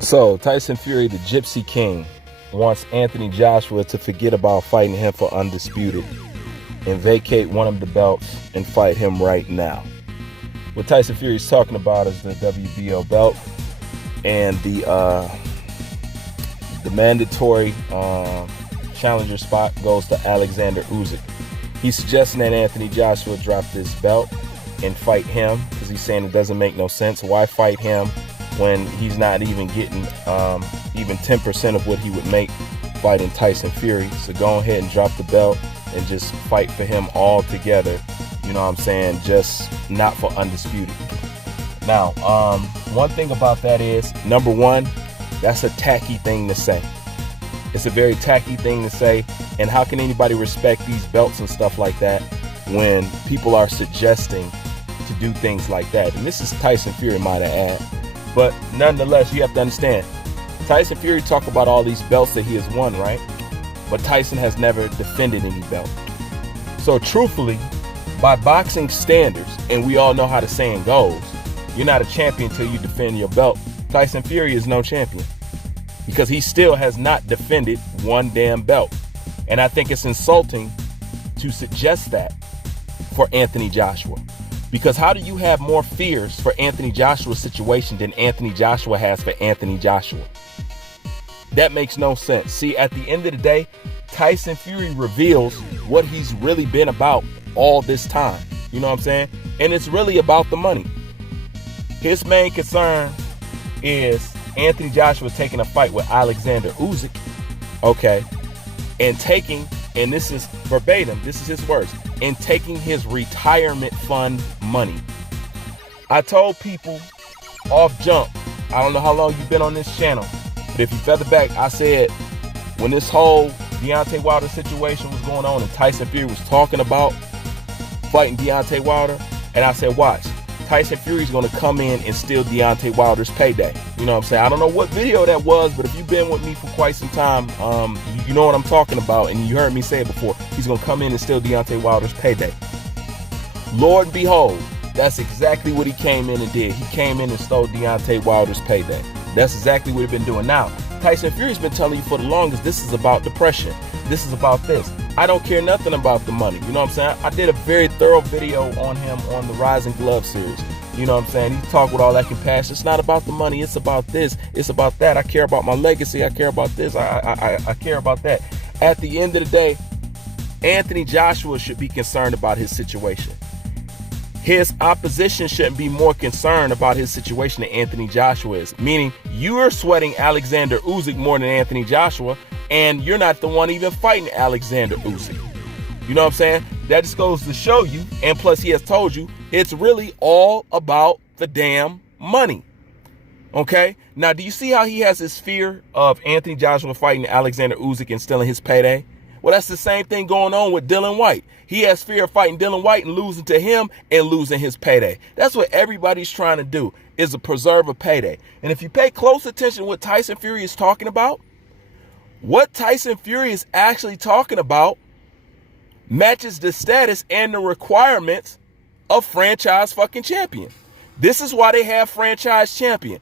So Tyson Fury, the Gypsy King, wants Anthony Joshua to forget about fighting him for undisputed and vacate one of the belts and fight him right now. What Tyson Fury is talking about is the WBO belt and the mandatory challenger spot goes to Alexander Usyk. He's suggesting that Anthony Joshua drop this belt and fight him because he's saying it doesn't make no sense. Why fight him when he's not even getting even 10% of what he would make fighting Tyson Fury? So go ahead and drop the belt and just fight for him all together. You know what I'm saying? Just not for undisputed. Now, one thing about that is, number one, that's a tacky thing to say. It's a very tacky thing to say. And how can anybody respect these belts and stuff like that when people are suggesting to do things like that? And this is Tyson Fury, might I add. But nonetheless, you have to understand, Tyson Fury talk about all these belts that he has won, right? But Tyson has never defended any belt. So truthfully, by boxing standards, and we all know how the saying goes, you're not a champion until you defend your belt. Tyson Fury is no champion because he still has not defended one damn belt. And I think it's insulting to suggest that for Anthony Joshua. Because how do you have more fears for Anthony Joshua's situation than Anthony Joshua has for Anthony Joshua? That makes no sense. See, at the end of the day, Tyson Fury reveals what he's really been about all this time. You know what I'm saying? And it's really about the money. His main concern is Anthony Joshua taking a fight with Alexander Usyk. Okay. And this is verbatim, this is his words, and taking his retirement fund money. I told people off jump, I don't know how long you've been on this channel, but if you feather back, I said when this whole Deontay Wilder situation was going on and Tyson Fury was talking about fighting Deontay Wilder, and I said, watch, Tyson Fury's going to come in and steal Deontay Wilder's payday. You know what I'm saying? I don't know what video that was, but if you've been with me for quite some time, you know what I'm talking about, and you heard me say it before. He's going to come in and steal Deontay Wilder's payday. Lord and behold, that's exactly what he came in and did. He came in and stole Deontay Wilder's payday. That's exactly what he's been doing. Now, Tyson Fury's been telling you for the longest, this is about depression. This is about this. I don't care nothing about the money. You know what I'm saying? I did a very thorough video on him on the Rising Glove series. You know what I'm saying? He talked with all that compassion. It's not about the money. It's about this. It's about that. I care about my legacy. I care about this. I care about that. At the end of the day, Anthony Joshua should be concerned about his situation. His opposition shouldn't be more concerned about his situation than Anthony Joshua is. Meaning, you are sweating Alexander Usyk more than Anthony Joshua, and you're not the one even fighting Alexander Usyk. You know what I'm saying? That just goes to show you, and plus he has told you, it's really all about the damn money. Okay? Now, do you see how he has this fear of Anthony Joshua fighting Alexander Usyk and stealing his payday? Well, that's the same thing going on with Dillian Whyte. He has fear of fighting Dillian Whyte and losing to him and losing his payday. That's what everybody's trying to do, is to preserve a payday. And if you pay close attention to what Tyson Fury is talking about, what Tyson Fury is actually talking about matches the status and the requirements of franchise fucking champion. This is why they have franchise champion.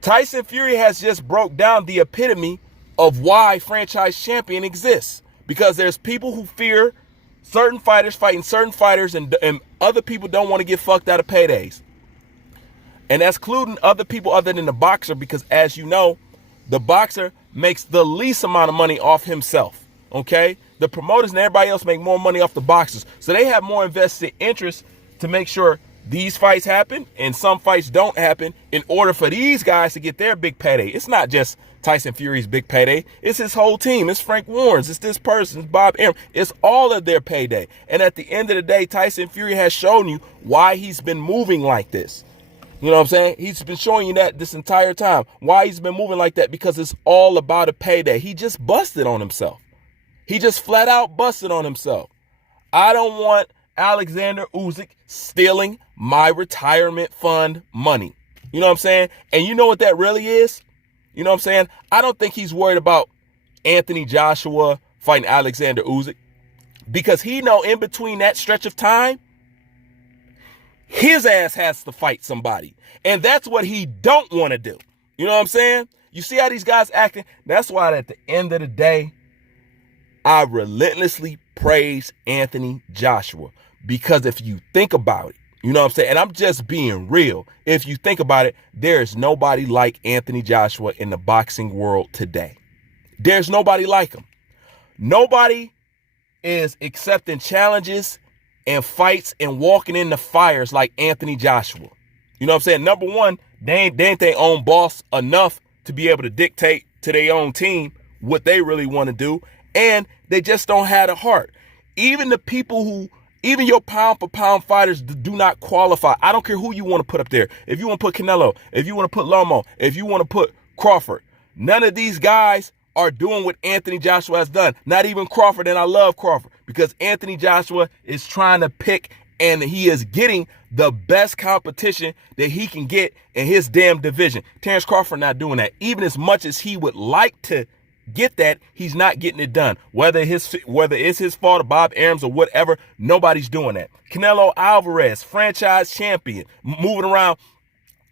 Tyson Fury has just broke down the epitome of why franchise champion exists. Because there's people who fear certain fighters fighting certain fighters, and other people don't want to get fucked out of paydays. And that's including other people other than the boxer, because as you know, the boxer makes the least amount of money off himself. Okay? The promoters and everybody else make more money off the boxers. So they have more invested interest to make sure these fights happen and some fights don't happen in order for these guys to get their big payday. It's not just Tyson Fury's big payday. It's his whole team. It's Frank Warren's. It's this person. It's Bob Arum. It's all of their payday. And at the end of the day, Tyson Fury has shown you why he's been moving like this. You know what I'm saying? He's been showing you that this entire time. Why he's been moving like that? Because it's all about a payday. He just busted on himself. He just flat out busted on himself. I don't want Alexander Usyk stealing my retirement fund money. You know what I'm saying? And you know what that really is? You know what I'm saying? I don't think he's worried about Anthony Joshua fighting Alexander Usyk, because he know in between that stretch of time, his ass has to fight somebody. And that's what he don't want to do. You know what I'm saying? You see how these guys acting? That's why at the end of the day, I relentlessly praise Anthony Joshua. Because if you think about it, you know what I'm saying? And I'm just being real. If you think about it, there is nobody like Anthony Joshua in the boxing world today. There's nobody like him. Nobody is accepting challenges and fights and walking in the fires like Anthony Joshua. You know what I'm saying? Number one, they ain't their own boss enough to be able to dictate to their own team what they really want to do. And they just don't have the heart. Even the people who, even your pound for pound fighters do not qualify. I don't care who you want to put up there. If you want to put Canelo, if you want to put Lomo, if you want to put Crawford, none of these guys are doing what Anthony Joshua has done. Not even Crawford, and I love Crawford because Anthony Joshua is trying to pick and he is getting the best competition that he can get in his damn division. Terrence Crawford not doing that. Even as much as he would like to get that, he's not getting it done. Whether it's his fault or Bob Arum's or whatever, nobody's doing that. Canelo Alvarez, franchise champion, moving around.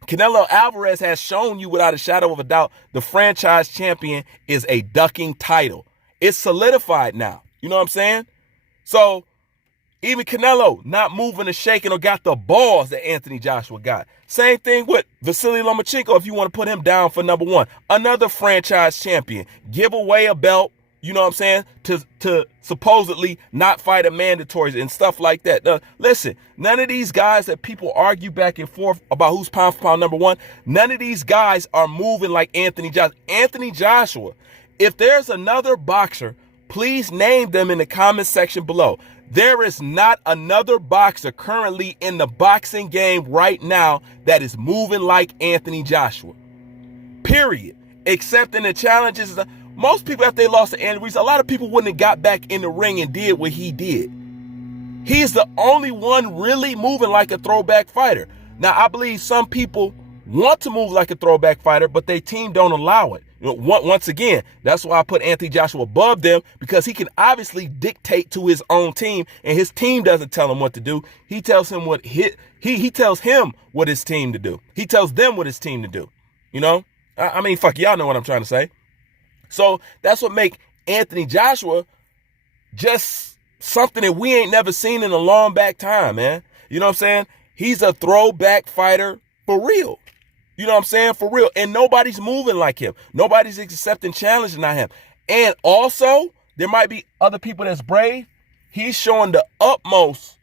Canelo Alvarez has shown you without a shadow of a doubt the franchise champion is a ducking title. It's solidified now. You know what I'm saying? So even Canelo not moving or shaking or got the balls that Anthony Joshua got. Same thing with Vasily Lomachenko if you want to put him down for number one. Another franchise champion. Give away a belt, you know what I'm saying, to supposedly not fight a mandatory and stuff like that. Listen, none of these guys that people argue back and forth about who's pound for pound number one, none of these guys are moving like Anthony Joshua. Anthony Joshua, if there's another boxer, please name them in the comment section below. There is not another boxer currently in the boxing game right now that is moving like Anthony Joshua. Period. Except in the challenges. Most people, after they lost to Andy Ruiz, a lot of people wouldn't have got back in the ring and did what he did. He's the only one really moving like a throwback fighter. Now, I believe some people want to move like a throwback fighter, but their team don't allow it. You know, once again, that's why I put Anthony Joshua above them, because he can obviously dictate to his own team, and his team doesn't tell him what to do. He tells him what he tells him what his team to do. He tells them what his team to do. You know? I mean, fuck, y'all know what I'm trying to say. So that's what make Anthony Joshua just something that we ain't never seen in a long back time, man. You know what I'm saying? He's a throwback fighter for real. You know what I'm saying? For real. And nobody's moving like him. Nobody's accepting challenges like him. And also, there might be other people that's brave. He's showing the utmost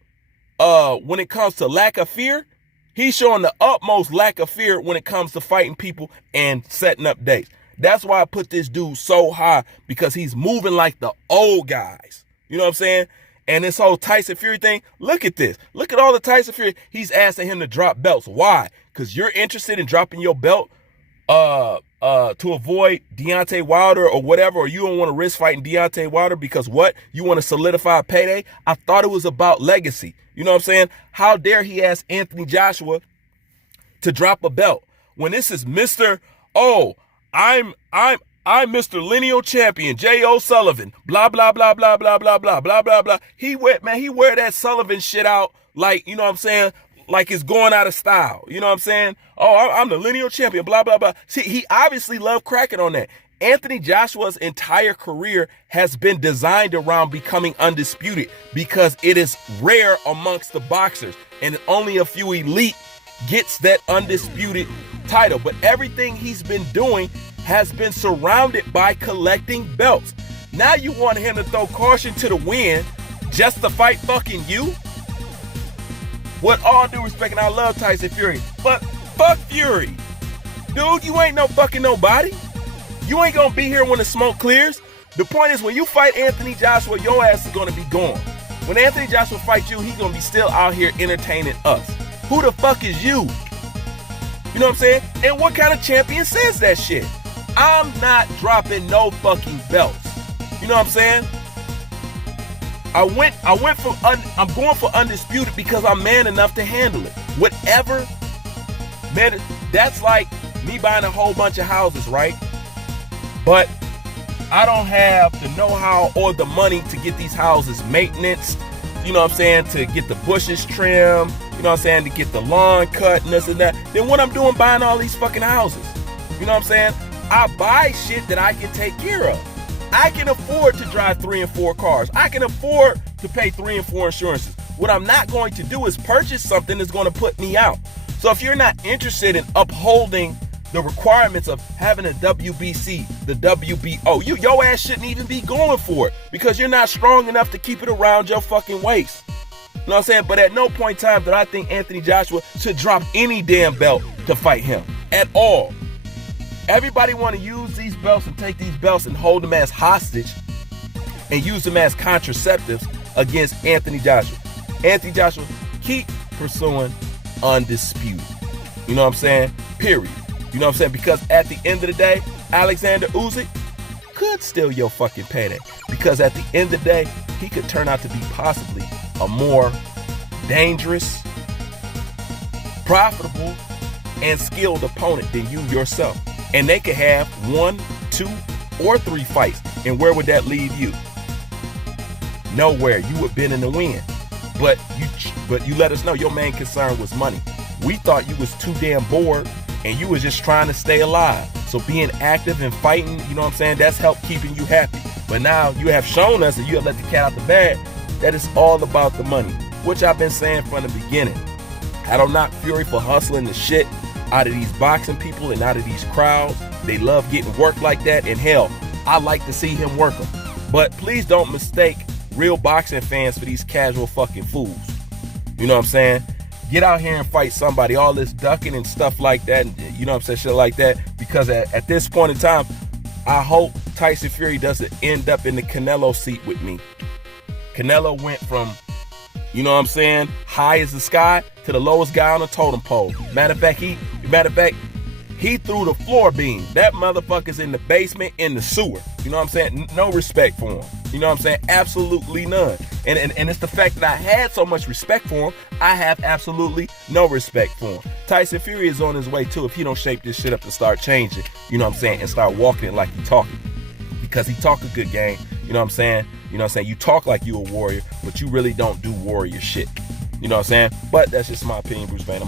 when it comes to lack of fear. He's showing the utmost lack of fear when it comes to fighting people and setting up dates. That's why I put this dude so high, because he's moving like the old guys. You know what I'm saying? And this whole Tyson Fury thing, look at this. Look at all the Tyson Fury. He's asking him to drop belts. Why? Because you're interested in dropping your belt to avoid Deontay Wilder or whatever, or you don't want to risk fighting Deontay Wilder because what? You want to solidify a payday? I thought it was about legacy. You know what I'm saying? How dare he ask Anthony Joshua to drop a belt when this is Mr. Oh, I'm Mr. Lineal Champion, J.O. Sullivan, blah, blah, blah, blah, blah, blah, blah, blah, blah, blah. He wear that Sullivan shit out like, you know what I'm saying, like it's going out of style. You know what I'm saying? Oh, I'm the Lineal Champion, blah, blah, blah. See, he obviously loved cracking on that. Anthony Joshua's entire career has been designed around becoming undisputed because it is rare amongst the boxers, and only a few elite gets that undisputed title. But everything he's been doing has been surrounded by collecting belts. Now you want him to throw caution to the wind just to fight fucking you? With all due respect, and I love Tyson Fury, but fuck Fury. Dude, you ain't no fucking nobody. You ain't gonna be here when the smoke clears. The point is, when you fight Anthony Joshua, your ass is gonna be gone. When Anthony Joshua fights you, he's gonna be still out here entertaining us. Who the fuck is you? You know what I'm saying? And what kind of champion says that shit? I'm not dropping no fucking belts. You know what I'm saying? I'm going for undisputed because I'm man enough to handle it. Whatever, man, that's like me buying a whole bunch of houses, right? But I don't have the know-how or the money to get these houses maintenance, you know what I'm saying, to get the bushes trimmed, you know what I'm saying, to get the lawn cut and this and that. Then what I'm doing buying all these fucking houses? You You know what I'm saying? I buy shit that I can take care of. I can afford to drive 3 and 4 cars. I can afford to pay 3 and 4 insurances. What I'm not going to do is purchase something that's going to put me out. So if you're not interested in upholding the requirements of having a WBC, the WBO, your ass shouldn't even be going for it because you're not strong enough to keep it around your fucking waist. You know what I'm saying? But at no point in time did I think Anthony Joshua should drop any damn belt to fight him at all. Everybody want to use these belts and take these belts and hold them as hostage and use them as contraceptives against Anthony Joshua. Anthony Joshua, keep pursuing undisputed. You know what I'm saying? Period. You know what I'm saying? Because at the end of the day, Alexander Usyk could steal your fucking payday. Because at the end of the day, he could turn out to be possibly a more dangerous, profitable, and skilled opponent than you yourself. And they could have 1, 2, or 3 fights. And where would that leave you? Nowhere. You would have been in the win. But you let us know your main concern was money. We thought you was too damn bored and you was just trying to stay alive. So being active and fighting, you know what I'm saying, that's helped keeping you happy. But now you have shown us, and you have let the cat out the bag, that it's all about the money, which I've been saying from the beginning. I don't knock Fury for hustling the shit out of these boxing people and out of these crowds. They love getting work like that, and hell, I like to see him work them. But please don't mistake real boxing fans for these casual fucking fools. You know what I'm saying? Get out here and fight somebody. All this ducking and stuff like that, and, you know what I'm saying, shit like that. Because at this point in time, I hope Tyson Fury doesn't end up in the Canelo seat with me. Canelo went from, you know what I'm saying, high as the sky to the lowest guy on the totem pole. Matter of fact, he threw the floor beam. That motherfucker's in the basement, in the sewer. You know what I'm saying? No respect for him. You know what I'm saying? Absolutely none. And it's the fact that I had so much respect for him, I have absolutely no respect for him. Tyson Fury is on his way too if he don't shape this shit up and start changing, you know what I'm saying, and start walking it like he talking. Because he talk a good game, you know what I'm saying? You know what I'm saying? You talk like you a warrior, but you really don't do warrior shit. You know what I'm saying? But that's just my opinion, Bruce Banner.